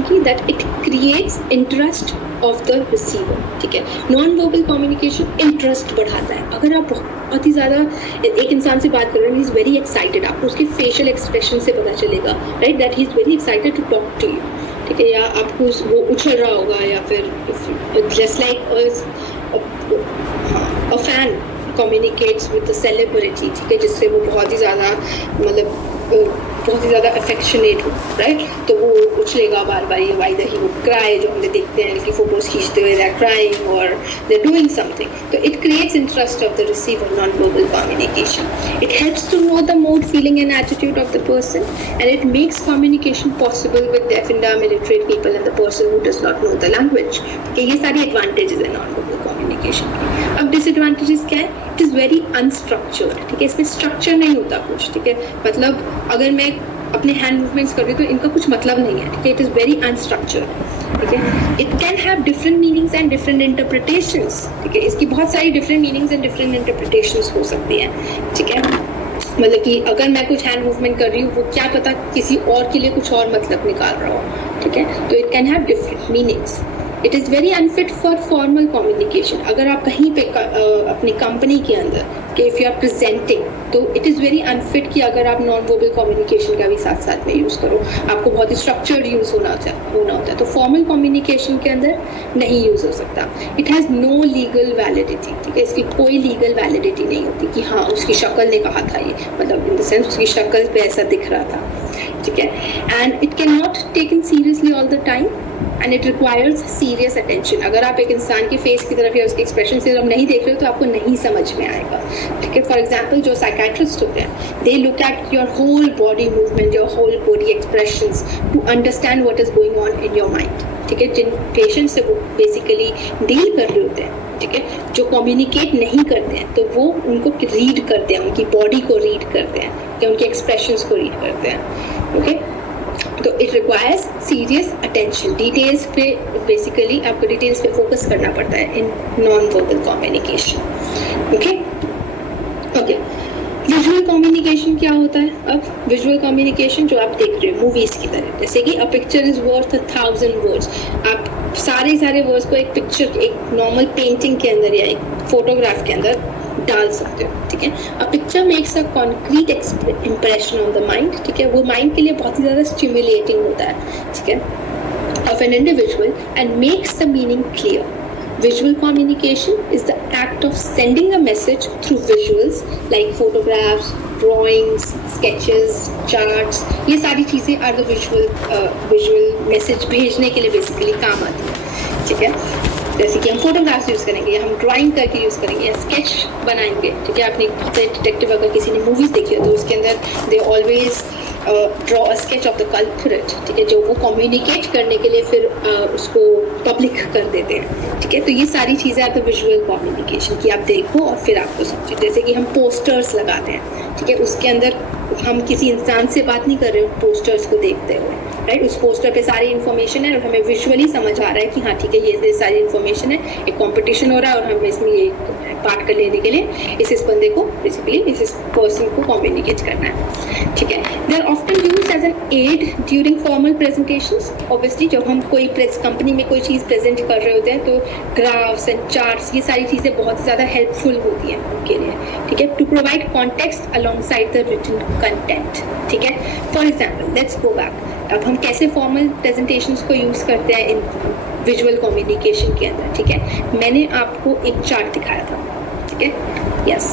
Communication की, that it creates interest of the receiver. ठीक है, नॉन वर्बल कम्युनिकेशन इंटरेस्ट बढ़ाता है. अगर आप बहुत ही ज़्यादा एक इंसान से बात कर रहे हैं, ही इज़ वेरी एक्साइटेड, आपको उसके फेशियल एक्सप्रेशन से पता चलेगा, right, that he is very excited to talk to you. ठीक है, या आपको वो उछल रहा होगा, या फिर just like a fan communicates with the celebrity. ठीक है, जिससे वो बहुत ही ज़्यादा मतलब बहुत ही ज़्यादा अफेक्शनेट हो, राइट, तो वो उछलेगा बार बार. ये वाइदर ही वो क्राई, जो हमने देखते हैं कि फोटोज खींचते हुए, दे आर क्राइंग और दे आर डूइंग समथिंग. तो it creates interest of the receiver. Non verbal communication, it helps to know the mood, feeling and attitude of the person, and it makes communication possible with deaf and dumb, illiterate people and the person who does not know the language. ये सारी advantages है non verbal communication की. अब disadvantages क्या है? It is very unstructured. ठीक है, इसमें स्ट्रक्चर नहीं होता कुछ. ठीक है, मतलब अगर मैं अपने हैंड मूवमेंट्स कर रही हूँ तो इनका कुछ मतलब नहीं है. ठीक है, इट इज़ वेरी अनस्ट्रक्चर्ड. ठीक है, it can have different meanings and different interpretations. ठीक है, इसकी बहुत सारी different meanings and different interpretations हो सकती हैं. ठीक है, मतलब कि अगर मैं कुछ हैंड मूवमेंट कर रही हूँ, वो क्या पता किसी और के लिए कुछ और मतलब निकाल रहा हो. ठीक है, तो it can have different meanings. It is very unfit for formal communication. अगर आप कहीं पे अपनी कंपनी के अंदर कि इफ़ यू आर प्रेजेंटिंग, तो इट इज़ वेरी अनफिट कि अगर आप नॉन वर्बल कम्युनिकेशन का भी साथ साथ में यूज़ करो. आपको बहुत ही स्ट्रक्चर्ड यूज़ होना होता है. तो फॉर्मल कम्युनिकेशन के अंदर नहीं यूज़ हो सकता. It has no legal validity. ठीक है, इसकी कोई लीगल वैलिडिटी नहीं होती कि हाँ उसकी शक्ल ने कहा था ये, मतलब इन द सेंस उसकी शक्ल पे ऐसा दिख रहा था. ठीक है, and it can not taken seriously all the time, and it requires serious attention. अगर आप एक इंसान के फेस की तरफ या उसके एक्सप्रेशन से जब नहीं देख रहे हो तो आपको नहीं समझ में आएगा. ठीक है, फॉर एग्जांपल जो साइकेट्रिस्ट होते हैं, they look at your whole body movement, your whole body expressions to understand what is going on in your mind. ठीक है, जिन पेशेंट से वो बेसिकली डील कर रहे होते हैं, ठीक है, जो कम्युनिकेट नहीं करते हैं, तो वो उनको रीड करते हैं, उनकी बॉडी को रीड करते हैं, या उनके एक्सप्रेशंस को रीड करते हैं. ओके, तो it requires serious attention. Details पे बेसिकली आपको डिटेल्स पे फोकस करना पड़ता है in non verbal communication. Okay okay, visual communication क्या होता है? अब विजुअल कम्युनिकेशन जो आप देख रहे हो मूवीज की तरह, जैसे कि a picture is worth 1,000 words. आप सारे वर्ड्स को एक पिक्चर, एक नॉर्मल पेंटिंग के अंदर या एक फोटोग्राफ के अंदर डाल सकते हो. ठीक है, a picture makes a concrete impression on the mind. ठीक है, वो माइंड के लिए बहुत ही ज़्यादा स्टिमुलेटिंग होता है. ठीक है, of an individual and makes the meaning clear. Visual communication is the act of sending a message through visuals like photographs, drawings, sketches, charts. ये सारी चीज़ें are the visual message भेजने के लिए basically काम आती है. ठीक है, जैसे कि हम फोटोग्राफ्स यूज़ करेंगे, या हम ड्राइंग करके यूज़ करेंगे, या स्केच बनाएंगे. ठीक है, आपने डिटेक्टिव अगर किसी ने मूवीज़ देखी हो तो उसके अंदर they always draw a sketch of the culprit. ठीक है, जो वो कम्युनिकेट करने के लिए फिर उसको पब्लिक कर देते हैं. ठीक है, तो ये सारी चीज़ें आती है विजुअल कम्युनिकेशन की. आप देखो और फिर आपको समझो. जैसे कि हम पोस्टर्स लगाते हैं. ठीक है, उसके अंदर हम किसी इंसान से बात नहीं कर रहे हो पोस्टर्स को देखते हुए, राइट. उस पोस्टर पे सारी इन्फॉर्मेशन है और हमें विजुअली समझ आ रहा है कि हाँ ठीक है, ये सारी इन्फॉर्मेशन है, एक कंपटीशन हो रहा है और हमें इसमें ये पार्ट कर लेने के लिए इस बंदे को बेसिकली इस पर्सन को कम्युनिकेट करना है. ठीक है, they are often used as an aid during formal presentations. Obviously जब हम कोई कंपनी में कोई चीज़ प्रेजेंट कर रहे होते हैं तो ग्राफ्स एंड चार्ट्स, ये सारी चीज़ें बहुत ही ज़्यादा हेल्पफुल होती हैं उनके लिए. ठीक है, to provide context alongside the written content. ठीक है, for example let's go back. अब हम कैसे फॉर्मल प्रेजेंटेशंस को यूज़ करते हैं इन विजुअल कम्युनिकेशन के अंदर. ठीक है, मैंने आपको एक चार्ट दिखाया था. ठीक है, यस,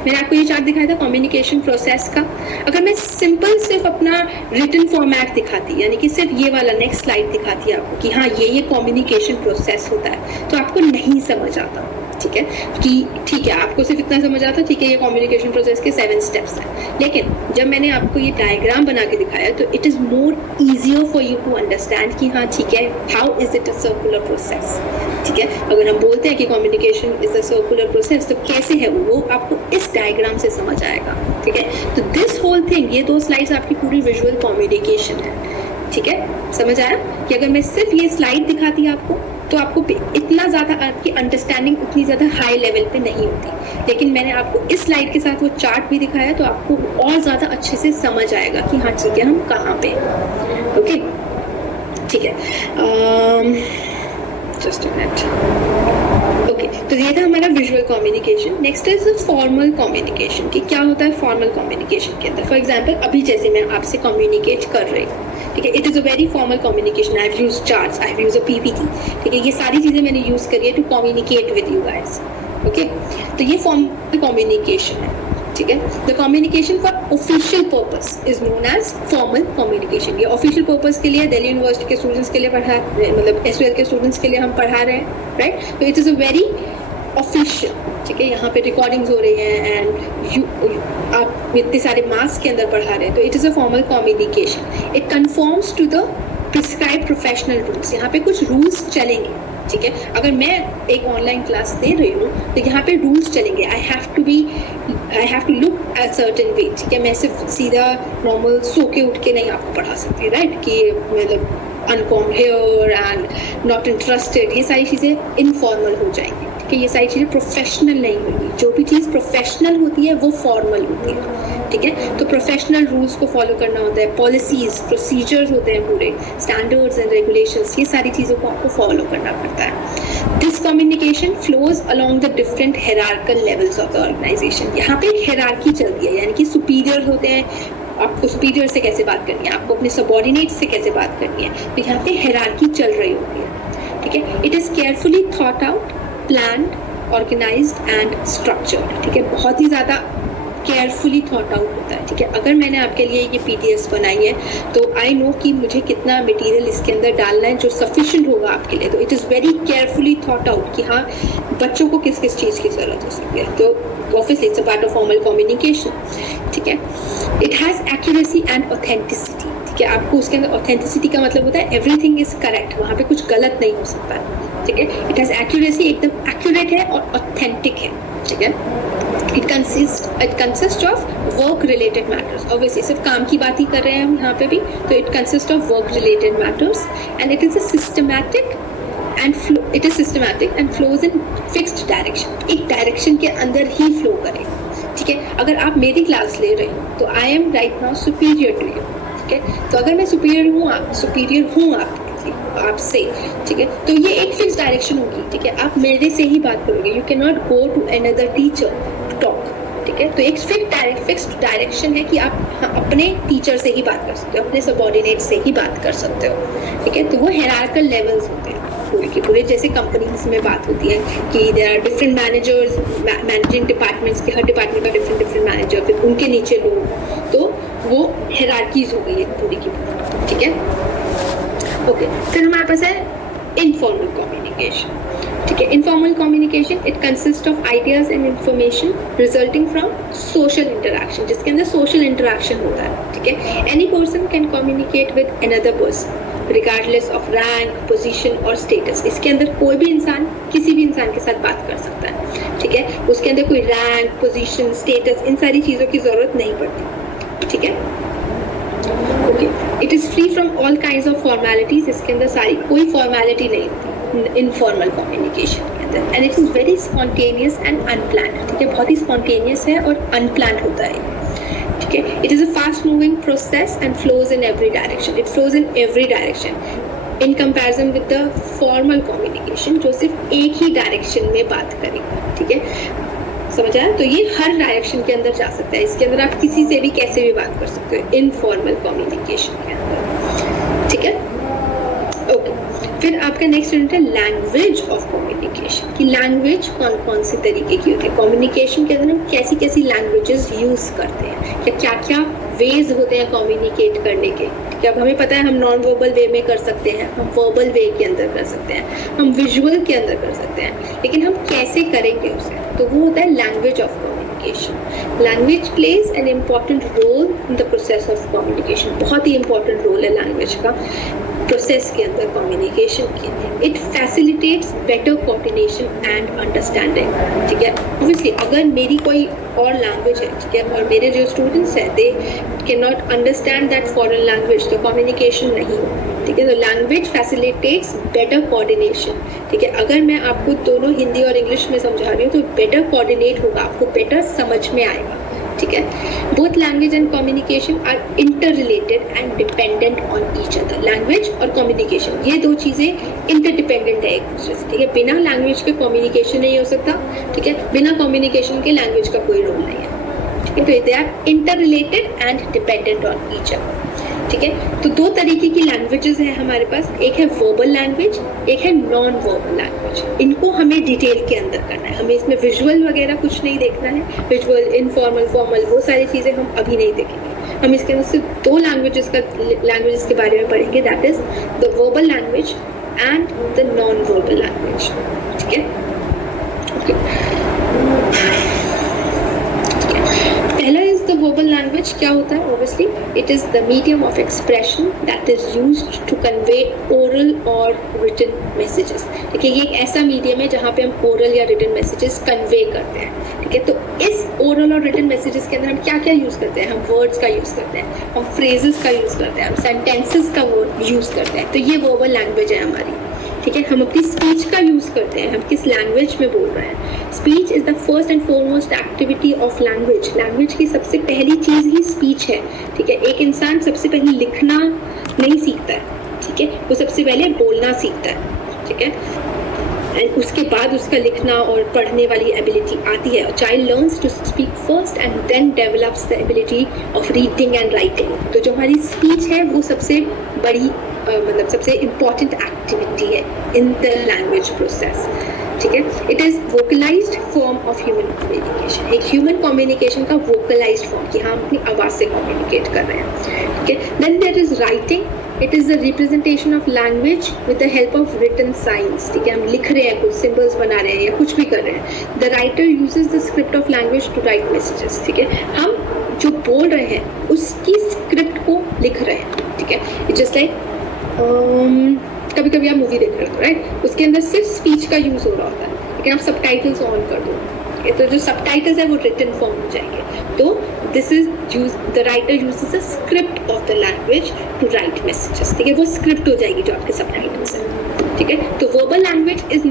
मैंने आपको ये चार्ट दिखाया था कम्युनिकेशन प्रोसेस का. अगर मैं सिंपल सिर्फ अपना रिटन फॉर्मेट दिखाती, यानी कि सिर्फ ये वाला नेक्स्ट स्लाइड दिखाती आपको कि हाँ ये कम्युनिकेशन प्रोसेस होता है, तो आपको नहीं समझ आता. ठीक है, कि ठीक है आपको सिर्फ इतना समझ आता, ठीक है ये कम्युनिकेशन प्रोसेस के 7 स्टेप्स हैं. लेकिन जब मैंने आपको ये डायग्राम बना के दिखाया तो it is more easier for you to understand कि हाँ ठीक है, how is it a circular process. ठीक है, अगर हम बोलते हैं कि communication is a circular process, तो कैसे है वो आपको इस डायग्राम से समझ आएगा. ठीक है, तो दिस होल थिंग, ये 2 स्लाइड्स आपकी पूरी विजुअल कम्युनिकेशन है. ठीक है, समझ आया कि अगर मैं सिर्फ ये स्लाइड दिखाती आपको तो आपको इतना ज़्यादा आपकी अंडरस्टैंडिंग उतनी ज़्यादा हाई लेवल पे नहीं होती, लेकिन मैंने आपको इस स्लाइड के साथ वो चार्ट भी दिखाया तो आपको और ज़्यादा अच्छे से समझ आएगा कि हाँ ठीक है हम कहाँ पे। ओके ठीक है, जस्ट अ मिनट। ओके, तो ये था हमारा visual communication. Next is formal communication कि क्या होता है फॉर्मल कम्युनिकेशन के अंदर। फॉर एग्जांपल अभी जैसे मैं आपसे कम्युनिकेट कर रही हूँ, ठीक है, it is a very formal communication. I have used charts, I have used a PPT, ठीक है, ये सारी चीज़ें मैंने यूज़ करी है to communicate with you guys. Okay, तो ये फॉर्मल कम्युनिकेशन है, ठीक है। The communication for official purpose is known as formal communication. ये ऑफिशियल पर्पस के लिए दिल्ली यूनिवर्सिटी के स्टूडेंट्स के लिए मतलब एसयूएल के स्टूडेंट्स के लिए हम पढ़ा रहे हैं, राइट। तो it is a very official, ठीक है, यहाँ पे रिकॉर्डिंग्स हो रही हैं एंड आप इतने सारे मास के अंदर पढ़ा रहे हैं, तो it is a formal communication. It confirms to the prescribe professional rules. यहाँ पे कुछ रूल्स चलेंगे, ठीक है। अगर मैं एक ऑनलाइन क्लास दे रही हूँ तो यहाँ पे रूल्स चलेंगे। I have to look at certain way, ठीक है। मैं सिर्फ सीधा नॉर्मल सो के उठ के नहीं आपको पढ़ा सकती, राइट, कि मतलब अनकॉम हेयर एंड नॉट इंटरेस्टेड, ये सारी चीज़ें इनफॉर्मल हो जाएंगी, ठीक है। ये सारी चीज़ें प्रोफेशनल नहीं होगी। जो भी चीज़ प्रोफेशनल होती है वो फॉर्मल होती है, ठीक है। तो प्रोफेशनल रूल्स को फॉलो करना होता है, पॉलिसीज प्रोसीजर्स होते हैं, पूरे स्टैंडर्ड्स एंड रेगुलेशंस, ये सारी चीज़ों को आपको फॉलो करना पड़ता है। This communication flows along the different hierarchical levels of the organization. यहाँ पे एक हायरार्की चलती है, यानी कि सुपीरियर होते हैं, आपको सुपीरियर से कैसे बात करनी है, आपको अपने सबऑर्डिनेट से कैसे बात करनी है, तो यहाँ पे हायरार्की चल रही होती है, ठीक है। It is carefully thought out, planned, organized and structured, ठीक है। बहुत ही ज़्यादा केयरफुली थॉट आउट होता है, ठीक है। अगर मैंने आपके लिए ये पीडीएफ बनाई है तो आई नो कि मुझे कितना मटेरियल इसके अंदर डालना है जो सफिशिएंट होगा आपके लिए। तो it is very carefully thought out कि हाँ बच्चों को किस किस चीज़ की ज़रूरत हो सकती है। तो obviously it's a part of formal communication, ठीक है। It has accuracy and authenticity, ठीक है। आपको उसके अंदर ऑथेंटिसिटी का मतलब होता है एवरीथिंग इज करेक्ट, वहाँ पे कुछ गलत नहीं हो सकता है, ठीक है। इट हैज़ एक्यूरेसी, एकदम एक्यूरेट है और ऑथेंटिक है, ठीक है। It consists of work related matters. Obviously सिर्फ काम की बात ही कर रहे हैं हम यहाँ पे भी, तो it consists of work related matters and it is systematic and flows in fixed direction. एक डायरेक्शन के अंदर ही फ्लो करे, ठीक है। अगर आप मेरी क्लास ले रहे हो तो I am right now superior to you, ठीक है। तो अगर मैं superior हूँ आपसे, ठीक है, तो ये एक फिक्स डायरेक्शन होगी, ठीक है। आप मेरे से ही बात करोगे, you can not go to another teacher to talk, ठीक है। तो एक फिक्स्ड डायरेक्शन है कि आप अपने टीचर से ही बात कर सकते हो, अपने सबऑर्डिनेट से ही बात कर सकते हो, ठीक है। तो वो हायरार्किकल लेवल्स होते हैं पूरे के पूरे, जैसे कंपनीज में बात होती है कि there are different managers, managing departments के, हर डिपार्टमेंट का डिफरेंट मैनेजर, फिर उनके नीचे लोग, तो वो हायरार्कीज हो गई है पूरी की पूरी, ठीक है। ओके, फिर हमारे पास है इनफॉर्मल कम्युनिकेशन, ठीक है। Informal communication it consist of ideas and information resulting from social interaction, जिसके अंदर सोशल इंटरेक्शन होता है, ठीक है। Any person can communicate with another person regardless of rank, position और स्टेटस। इसके अंदर कोई भी इंसान किसी भी इंसान के साथ बात कर सकता है, ठीक है। उसके अंदर कोई रैंक, पोजीशन, स्टेटस, इन सारी चीज़ों की जरूरत नहीं पड़ती, ठीक है। Okay, it is free from all kinds of formalities. इसके अंदर सारी कोई फॉर्मेलिटी नहीं होती इनफॉर्मल कम्युनिकेशन के अंदर। And it is very spontaneous and unplanned, ठीक है। बहुत ही स्पॉन्टेनियस है और अनप्लान्ड होता है, ठीक है। It is a fast moving process and flows in every direction. It flows in every direction in comparison with the formal communication जो सिर्फ एक ही डायरेक्शन में बात करेगा, ठीक है। समझ आया? तो ये हर डायरेक्शन के अंदर जा सकता है, इसके अंदर आप किसी से भी कैसे भी बात कर सकते हो इनफॉर्मल कम्युनिकेशन के अंदर, ठीक है। ओके, फिर आपका नेक्स्ट यूनिट है लैंग्वेज ऑफ कम्युनिकेशन, कि लैंग्वेज कौन कौन सी तरीके की होती है कम्युनिकेशन के अंदर, हम कैसी कैसी लैंग्वेजेस यूज करते हैं, क्या क्या वेज होते हैं कम्युनिकेट करने के, ठीक है। अब हमें पता है हम नॉन वर्बल वे में कर सकते हैं, हम वर्बल वे के अंदर कर सकते हैं, हम विजुअल के अंदर कर सकते हैं, लेकिन हम कैसे करेंगे उसे, तो वो होता है language of communication. Language plays an important role in the process of communication. बहुत ही इंपॉर्टेंट रोल है लैंग्वेज का प्रोसेस के अंदर, कम्युनिकेशन के, it facilitates better coordination and understanding, ठीक है। ऑब्वियसली अगर मेरी कोई और लैंग्वेज है, ठीक है, और मेरे जो स्टूडेंट्स हैं they can not understand that foreign language, तो कम्युनिकेशन नहीं हो, ठीक है। तो लैंग्वेज फैसिलिटेट्स बेटर कोऑर्डिनेशन, ठीक है। अगर मैं आपको दोनों हिंदी और इंग्लिश में समझा रही हूँ तो बेटर कोऑर्डिनेट होगा, आपको बेटर समझ में आएगा, ठीक है। Both language and communication are interrelated and dependent on each other. Language और कम्युनिकेशन ये दो चीजें इंटर डिपेंडेंट है एक दूसरे से, ठीक है। बिना लैंग्वेज के कम्युनिकेशन नहीं हो सकता, ठीक है। बिना कम्युनिकेशन के लैंग्वेज का कोई रोल नहीं है, ठीक है। तो they are interrelated and dependent on each other, ठीक है। तो दो तरीके की लैंग्वेजेस हैं हमारे पास, एक है वर्बल लैंग्वेज, एक है नॉन वर्बल लैंग्वेज। इनको हमें डिटेल के अंदर करना है, हमें इसमें विजुअल वगैरह कुछ नहीं देखना है, विजुअल, इनफॉर्मल, फॉर्मल, वो सारी चीजें हम अभी नहीं देखेंगे। हम इसके अंदर सिर्फ दो लैंग्वेजेस के बारे में पढ़ेंगे, that is the verbal language and the non verbal language, ठीक है। पहला इज द वर्बल लैंग्वेज। क्या होता है? Obviously it is the medium of expression that is used to convey oral और रिटन मैसेजेस, ठीक है। ये एक ऐसा मीडियम है जहाँ पे हम ओरल या रिटन मैसेजेस कन्वे करते हैं, ठीक है। तो इस ओरल और रिटन मैसेजेस के अंदर हम क्या क्या यूज करते हैं? हम वर्ड्स का यूज करते हैं, हम फ्रेजेस का यूज करते हैं, हम सेंटेंसेस का यूज करते हैं। तो ये वर्बल लैंग्वेज है हमारी, ठीक है। हम अपनी स्पीच का यूज करते हैं, हम किस लैंग्वेज में बोल रहे हैं। Speech is the first and foremost activity of language. Language की सबसे पहली चीज ही स्पीच है, ठीक है। एक इंसान सबसे पहले लिखना नहीं सीखता है, ठीक है, वो सबसे पहले बोलना सीखता है, ठीक है। एंड उसके बाद उसका लिखना और पढ़ने वाली एबिलिटी आती है। Child learns to speak first and then develops the ability of reading and writing. तो जो हमारी स्पीच है वो सबसे बड़ी मतलब सबसे इम्पॉर्टेंट एक्टिविटी है इन द लैंग्वेज प्रोसेस, ठीक है। It is vocalized form of human communication. एक ह्यूमन कम्युनिकेशन का वोकलाइज्ड फॉर्म कि हम अपनी आवाज से कम्युनिकेट कर रहे हैं, ठीक है। Then there is writing. It is the representation of language with the help of written science, ठीक है। हम लिख रहे हैं, कुछ सिंबल्स बना रहे हैं या कुछ भी कर रहे हैं। The writer uses the script of language to write messages, ठीक है। हम जो बोल रहे हैं उसकी स्क्रिप्ट को लिख रहे हैं, ठीक है। इट जस्ट लाइक कभी कभी आप मूवी देख रहे हो, राइट, उसके अंदर सिर्फ स्पीच का यूज हो रहा होता है, लेकिन आप सबटाइटल्स ऑन कर दो, तो जो सबटाइटल्स है वो रिटन फॉर्म हो जाएंगे। तो this is use, the writer uses the script of the language to write messages, ठीक है। वो स्क्रिप्ट हो जाएगी जो आपके सबटाइटल्स है, ठीक है। तो verbal language is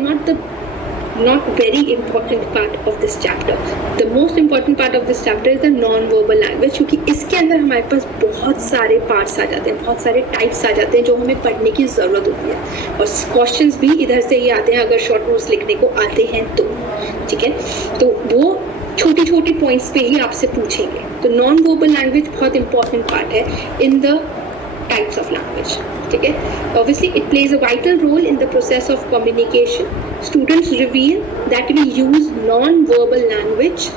not very important part of this chapter. The most important part of this chapter is the non-verbal language, क्योंकि इसके अंदर हमारे पास बहुत सारे पार्ट्स आ जाते हैं, बहुत सारे टाइप्स आ जाते हैं जो हमें पढ़ने की ज़रूरत होती है, और क्वेश्चंस भी इधर से ही आते हैं अगर शॉर्ट नोट्स लिखने को आते हैं तो, ठीक है। तो वो छोटी छोटी पॉइंट्स पे ही आपसे पूछेंगे। तो नॉन वर्बल लैंग्वेज बहुत इंपॉर्टेंट पार्ट है in the types of language, ठीक है। Obviously it plays a vital role in the process of communication. Students reveal that we use non-verbal language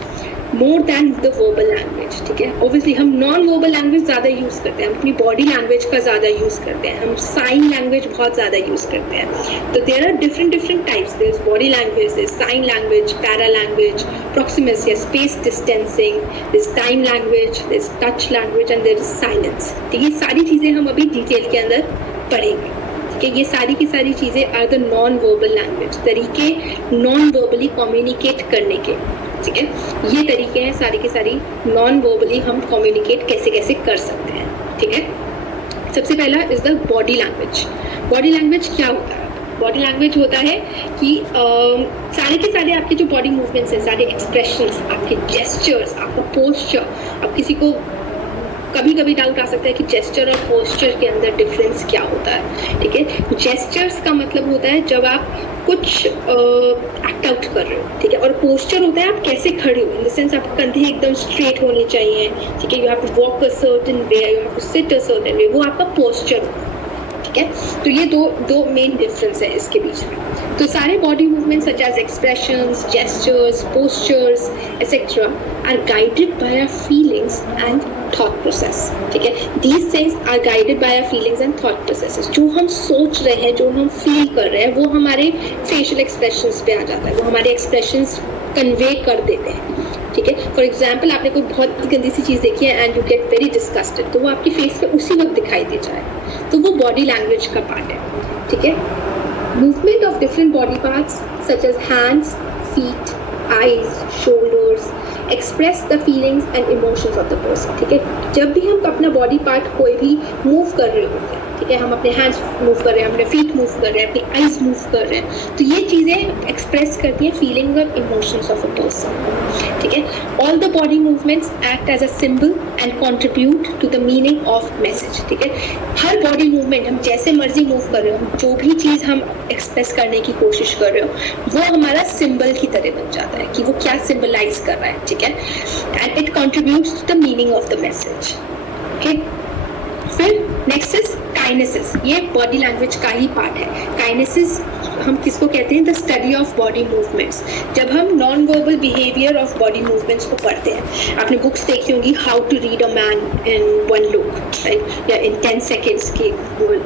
more than the verbal language, ठीक है। Obviously हम non-verbal language ज़्यादा use करते हैं, हम अपनी body language का ज़्यादा यूज़ करते हैं, हम sign language बहुत ज़्यादा यूज़ करते हैं। तो there are different types. There's body language, there's sign language, para language, proximus या space distancing, there's time language, there's touch language and there is silence, ठीक है। ये सारी चीज़ें हम अभी डिटेल के अंदर पढ़ेंगे, ठीक है। ये सारी की सारी चीज़ें are the non verbal language, तरीके नॉन वर्बली कम्युनिकेट करने के, ठीक है। ये तरीके हैं सारी की सारी नॉन वर्बली हम कम्युनिकेट कैसे कैसे कर सकते हैं, ठीक है। सबसे पहला is the body language. Body language क्या होता है? बॉडी लैंग्वेज होता है कि सारे के सारे आपके जो बॉडी मूवमेंट्स हैं, सारे एक्सप्रेशंस, आपके जेस्चर्स, आपका पोस्चर, आप किसी को कभी कभी डाउट आ सकता है कि जेस्चर और पोस्चर के अंदर डिफरेंस क्या होता है, ठीक है। जेस्चर्स का मतलब होता है जब आप कुछ एक्ट आउट कर रहे हो, ठीक है, और पोस्चर होता है आप कैसे खड़े हो, इन द सेंस आपके कंधे एकदम स्ट्रेट होने चाहिए, ठीक है। You have to walk a certain way, you have to sit a certain way, वो आपका पोस्चर होता है, ठीक है। तो ये दो मेन डिफरेंस है इसके बीच में। तो सारे body movements such as expressions, gestures, postures etcetera are guided by our feelings and thought process, ठीक है। These things are guided by our feelings and thought processes. जो हम सोच रहे हैं, जो हम फील कर रहे हैं, वो हमारे फेशियल एक्सप्रेशंस पे आ जाता है, वो हमारे एक्सप्रेशंस कन्वे कर देते हैं, ठीक है। फॉर एग्जाम्पल आपने कोई बहुत गंदी सी चीज़ देखी है and you get very disgusted, तो वो आपकी फेस पे उसी वक्त दिखाई दे जाए, तो वो बॉडी लैंग्वेज का पार्ट है, ठीक है। Movement of different body parts such as hands, feet, eyes, shoulders express the feelings and emotions of the person, ठीक है। जब भी हम अपना बॉडी पार्ट कोई भी मूव कर रहे होते हैं, ठीक है, हम अपने हैंड्स मूव कर रहे हैं, अपने फीट मूव कर रहे हैं, अपनी आईज मूव कर रहे हैं, तो ये चीज़ें एक्सप्रेस करती हैं फीलिंग्स और इमोशंस ऑफ अ पर्सन, ठीक है। All the body movements act as a symbol and contribute to the meaning of message, ठीक है। हर बॉडी मूवमेंट हम जैसे मर्जी मूव कर रहे हो, जो भी चीज़ हम एक्सप्रेस करने की कोशिश कर रहे हो, वो हमारा सिंबल की तरह बन जाता है कि वो क्या सिंबलाइज कर रहा है, ठीक है। And it contributes to the meaning of the message, okay. फिर नेक्स्ट इज काइनेसिस, ये बॉडी लैंग्वेज का ही पार्ट है। काइनेसिस हम किसको कहते हैं? The study of body movements. जब हम non verbal behaviour of body movements को पढ़ते हैं, आपने बुक्स देखी होंगी, how to read a man in 1 look, right, या इन 10 सेकेंड्स की,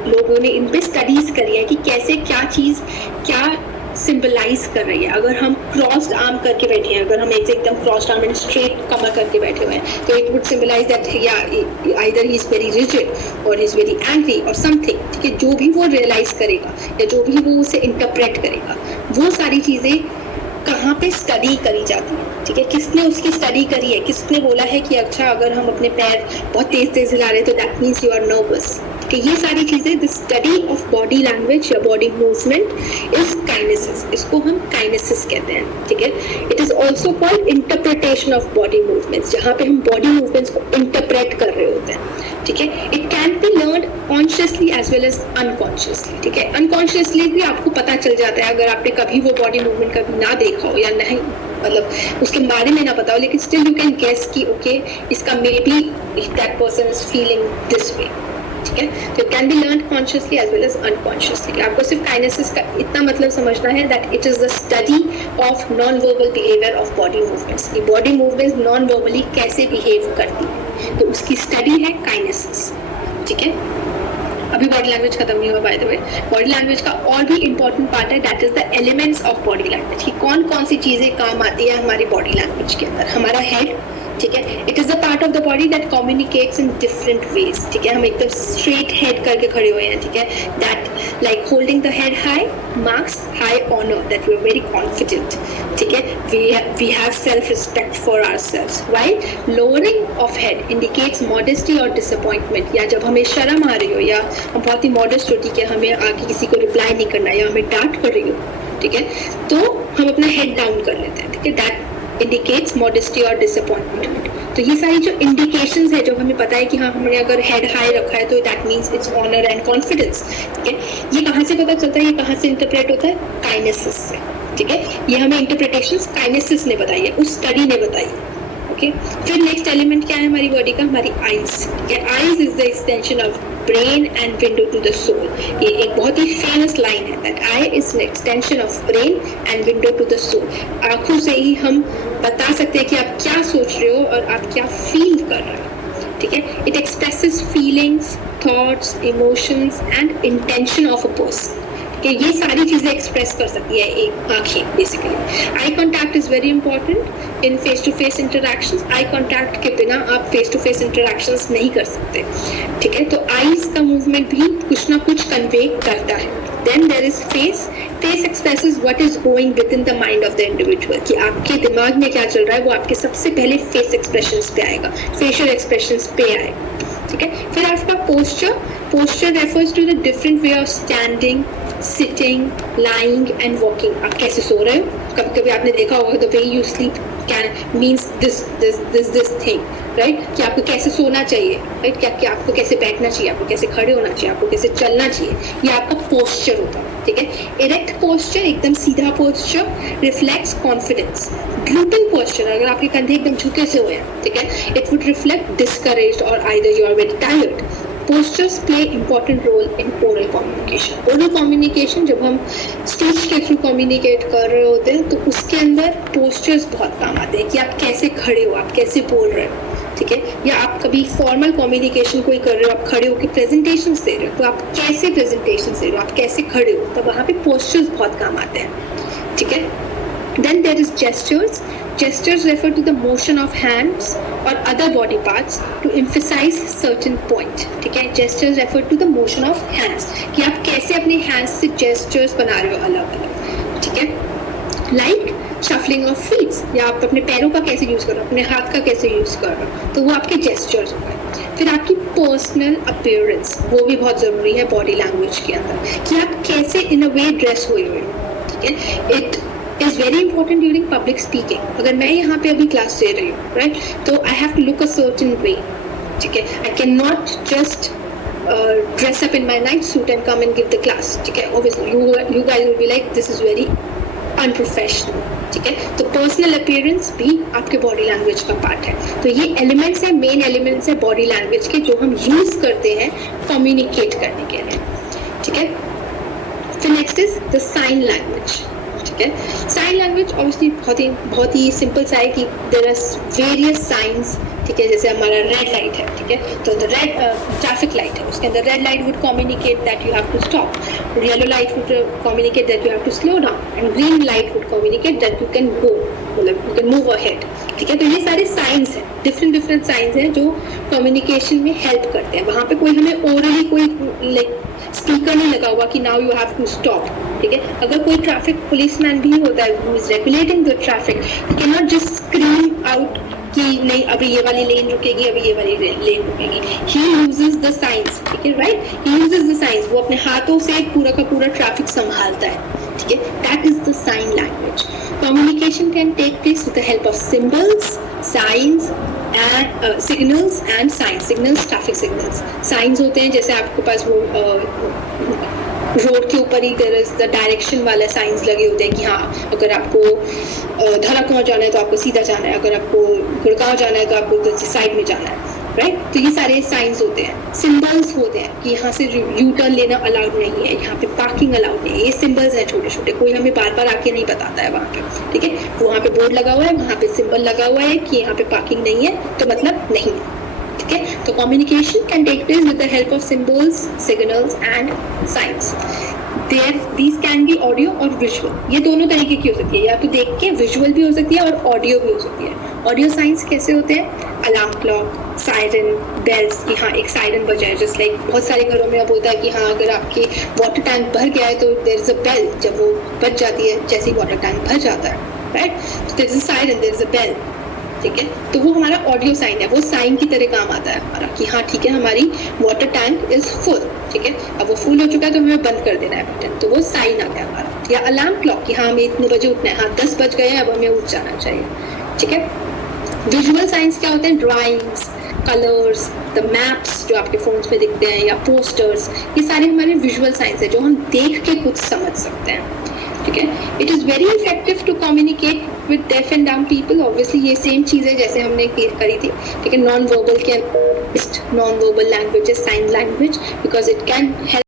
लोगों ने इन पे स्टडीज करी है कि कैसे क्या चीज़ क्या सिंबलाइज कर रही है। अगर हम क्रॉस्ड आर्म करके बैठे हैं, अगर हम एकदम क्रॉस्ड आर्म एंड स्ट्रेट कमर करके बैठे हुए हैं, तो इट वुड सिंबलाइज दैट या either he is very rigid और ही इज वेरी एंग्री और समथिंग, ठीक है। जो भी वो रियलाइज करेगा या जो भी वो उसे इंटरप्रेट करेगा, वो सारी चीज़ें कहाँ पे स्टडी करी जाती है, ठीक है। किसने उसकी स्टडी करी है? किसने बोला है कि अच्छा अगर हम अपने पैर बहुत तेज तेज हिला रहे हैं तो that means you are nervous, कि ये सारी चीज़ें, the study of body language या बॉडी मूवमेंट इज काइनेसिस, इसको हम काइनेसिस कहते हैं, ठीक है। It is also called interpretation of body movements, जहाँ पे हम बॉडी मूवमेंट्स को इंटरप्रेट कर रहे होते हैं, ठीक है। It can be learn consciously as well as unconsciously, ठीक है। अनकॉन्शियसली भी आपको पता चल जाता है अगर आपने कभी वो बॉडी मूवमेंट कभी ना देखा हो या नहीं, मतलब उसके बारे में ना पता हो, लेकिन स्टिल यू कैन गेस कि ओके इसका maybe that person is feeling this way, ठीक है। तो it can be learn consciously as well as unconsciously. आपको सिर्फ काइनेसिस का इतना मतलब समझना है that it is the study of non verbal behaviour of body movements, कि बॉडी मूवमेंट्स नॉन वर्बली कैसे बिहेव करती है, तो उसकी स्टडी है काइनेसिस, ठीक है। अभी बॉडी लैंग्वेज खत्म नहीं हुआ by the way. Body language का और भी इंपॉर्टेंट पार्ट है, that is the elements of body language, कि कौन कौन सी चीजें काम आती है हमारी बॉडी लैंग्वेज के अंदर। हमारा हेड, ठीक है, it is the part of the body that communicates in different ways, ठीक है। हम एकदम स्ट्रेट हेड करके खड़े हुए हैं, ठीक है, that like holding the head high marks high honour, that we are very confident, ठीक है, we have self respect for ourselves, while lowering of head indicates modesty और डिसअपॉइंटमेंट, या जब हमें शर्म आ रही हो या हम बहुत ही मॉडेस्ट हो, ठीक है, हमें आगे किसी को रिप्लाई नहीं करना या हमें डांट कर रही हो, ठीक है, तो हम अपना हेड डाउन कर लेते हैं, ठीक है, दैट इंडिकेट्स मॉडेस्टी और डिसअपॉइंटमेंट। तो ये सारी जो इंडिकेशंस है, जो हमें पता है कि हाँ हमने अगर हेड हाई रखा है तो that means it's honour and confidence, ठीक है। ये कहाँ से पता चलता है, ये कहाँ से इंटरप्रेट होता है? काइनेसिस से, ठीक है। ये हमें इंटरप्रिटेशंस काइनेसिस ने बताई है, उस स्टडी ने बताई है, ओके। फिर नेक्स्ट एलिमेंट क्या है हमारी बॉडी का? हमारी आईज, ठीक है। Eyes is the extension of brain and window to the soul. ये एक बहुत ही फेमस लाइन है, that eye is an extension of brain and window to the soul. आंखों से ही हम बता सकते हैं कि आप क्या सोच रहे हो और आप क्या फील कर रहे हो, ठीक है। It expresses feelings, thoughts, emotions and intention of a person, कि ये सारी चीजें एक्सप्रेस कर सकती है एक आंखें basically. Eye contact is very important in face to face interactions. Eye contact के बिना आप फेस टू फेस इंटरैक्शंस नहीं कर सकते, ठीक है। तो आईज का मूवमेंट भी कुछ ना कुछ कन्वे करता है। Then there is face. Face expresses what is going within the mind of the individual, कि आपके दिमाग में क्या चल रहा है वो आपके सबसे पहले फेस एक्सप्रेशंस पे आएगा, फेशियल एक्सप्रेशंस पे आएगा, ठीक है। फिर आपका posture, posture refers to the different way of standing, sitting, lying and walking. आप कैसे सो रहे हो, कभी कभी आपने देखा होगा the way you sleep can means this thing, right, कि आपको कैसे सोना चाहिए, राइट, क्या आपको कैसे बैठना चाहिए, आपको कैसे खड़े होना चाहिए, आपको कैसे चलना चाहिए, ये आपका पोस्चर होता है, ठीक है। इरेक्ट पोस्चर, एकदम सीधा posture, reflects confidence. Drooping posture, अगर आपके कंधे एकदम झुके से हुए हैं, ठीक है, इट वुड रिफ्लेक्ट डिस्करेज्ड और either you are very tired. Postures play important role in oral communication. Oral communication, जब हम स्पीच के थ्रू कम्युनिकेट कर रहे होते हैं तो उसके अंदर पोस्चर्स बहुत काम आते हैं, कि आप कैसे खड़े हो, आप कैसे बोल रहे हो, ठीक है। या आप कभी फॉर्मल कम्युनिकेशन कोई कर रहे हो, आप खड़े होकर प्रेजेंटेशंस दे रहे हो, तो आप कैसे प्रेजेंटेशंस दे रहे हो, आप कैसे खड़े हो, तो वहाँ पे पोस्चर्स बहुत काम आते हैं, ठीक है। Then there is gestures. Gestures refer to the motion of hands or other body parts to emphasize certain point. ठीक है, gestures refer to the motion of hands, कि आप कैसे अपने hands से gestures बना रहे हो अलग अलग. ठीक है, like shuffling of feet, या आप अपने पैरों का कैसे यूज कर रहे हो, अपने हाथ का कैसे यूज कर रहे हो, तो वो आपके gestures हो गए. फिर आपकी पर्सनल अपीयरेंस, वो भी बहुत जरूरी है बॉडी लैंग्वेज के अंदर, कि आप कैसे इन अ वे ड्रेस हुए हुए हो. ठीक है, it is very important during public speaking. अगर मैं यहाँ पे अभी क्लास दे रही हूँ, राइट, तो I have to look a certain way. ठीक है, I can not just dress up in my night suit and come and give the class. ठीक है, obviously you guys will be like this is very unprofessional. ठीक है, तो personal appearance भी आपके body language का पार्ट है. तो ये एलिमेंट्स है, मेन एलिमेंट्स है बॉडी लैंग्वेज के, जो हम यूज करते हैं कम्युनिकेट करने के लिए. ठीक है, फिर next is the sign language. ठीक है, साइन लैंग्वेज ऑब्वियसली बहुत ही सिंपल सा है कि देयर आर वेरियस साइंस. ठीक है, जैसे हमारा रेड लाइट है. ठीक है, तो द रेड ट्रैफिक लाइट है, उसके अंदर red light would communicate that you have to stop, yellow light would communicate that you have to slow down, and green light would communicate that you can go, मतलब you can move ahead. ठीक है, तो ये सारे science हैं, different science हैं जो communication में हेल्प करते हैं. वहाँ पे कोई हमें ओरली कोई लाइक स्पीकर नहीं लगा हुआ कि now you have to stop. ठीक है, अगर कोई ट्रैफिक पुलिसमैन भी होता है who is regulating the traffic, you can not just scream out कि नहीं अभी ये वाली लेन रुकेगी, अभी ये वाली लेन रुकेगी. He uses the science. ठीक है, right, he uses the science. वो अपने हाथों से पूरा का पूरा ट्रैफिक संभालता है. ठीक है, that is the sign language. Communication can take place with the help of symbols, signs and signals and signs. Signals, traffic signals. Signs होते हैं जैसे आपके पास वो रोड के ऊपर ही देयर इज द डायरेक्शन वाले साइंस लगे होते हैं कि हाँ अगर आपको धड़कगांव जाना है तो आपको सीधा जाना है, अगर आपको गुड़गांव जाना है तो आपको साइड में जाना है. राइट, तो ये सारे साइंस होते हैं. सिंबल्स होते हैं कि यहाँ से यू टर्न लेना अलाउड नहीं है, यहाँ पे पार्किंग अलाउड नहीं है. ये सिंबल्स हैं छोटे छोटे, कोई हमें बार बार आके नहीं बताता है वहाँ पे. ठीक है, वहाँ पे बोर्ड लगा हुआ है, वहाँ पे सिंबल लगा हुआ है कि यहाँ पे पार्किंग नहीं है, तो मतलब नहीं है. ठीक है, तो communication can take place with the help of symbols, signals and signs. These can be audio और विजुअल. ये दोनों तरीके की हो सकती है, या तो देख के विजुअल भी हो सकती है और ऑडियो भी हो सकती है. ऑडियो साइंस कैसे होते हैं? अलार्म क्लॉक, सायरन, बेल्स, कि हाँ एक सायरन बजा है. जस्ट लाइक बहुत सारे घरों में अब होता है कि हाँ अगर आपके वाटर टैंक भर गया है तो देयर इज अ बेल, जब वो बज जाती है जैसे ही वाटर टैंक भर जाता है, right, there is a siren, there is a bell. ठीक है, तो वो हमारा ऑडियो साइन है, वो साइन की तरह काम आता है हमारा कि हाँ ठीक है हमारी वाटर टैंक इज फुल. ठीक है, अब वो फुल हो चुका है तो हमें बंद कर देना है बटन, तो वो साइन आ गया हमारा. या अलार्म क्लॉक कि हाँ हमें इतने बजे उठना है, हाँ 10 बज गए हैं अब हमें उठ जाना चाहिए. ठीक है, विजुअल साइंस क्या होते हैं? ड्राइंग्स, कलर्स, द मैप्स जो आपके फोन्स में दिखते हैं, या पोस्टर्स, ये सारे हमारे विजुअल साइंस है जो हम देख के कुछ समझ सकते हैं. ठीक है, it is very effective to communicate with deaf and dumb people. Obviously ये सेम चीज है जैसे हमने करी थी. ठीक है, नॉन वर्बल के non verbal language is sign language because it can help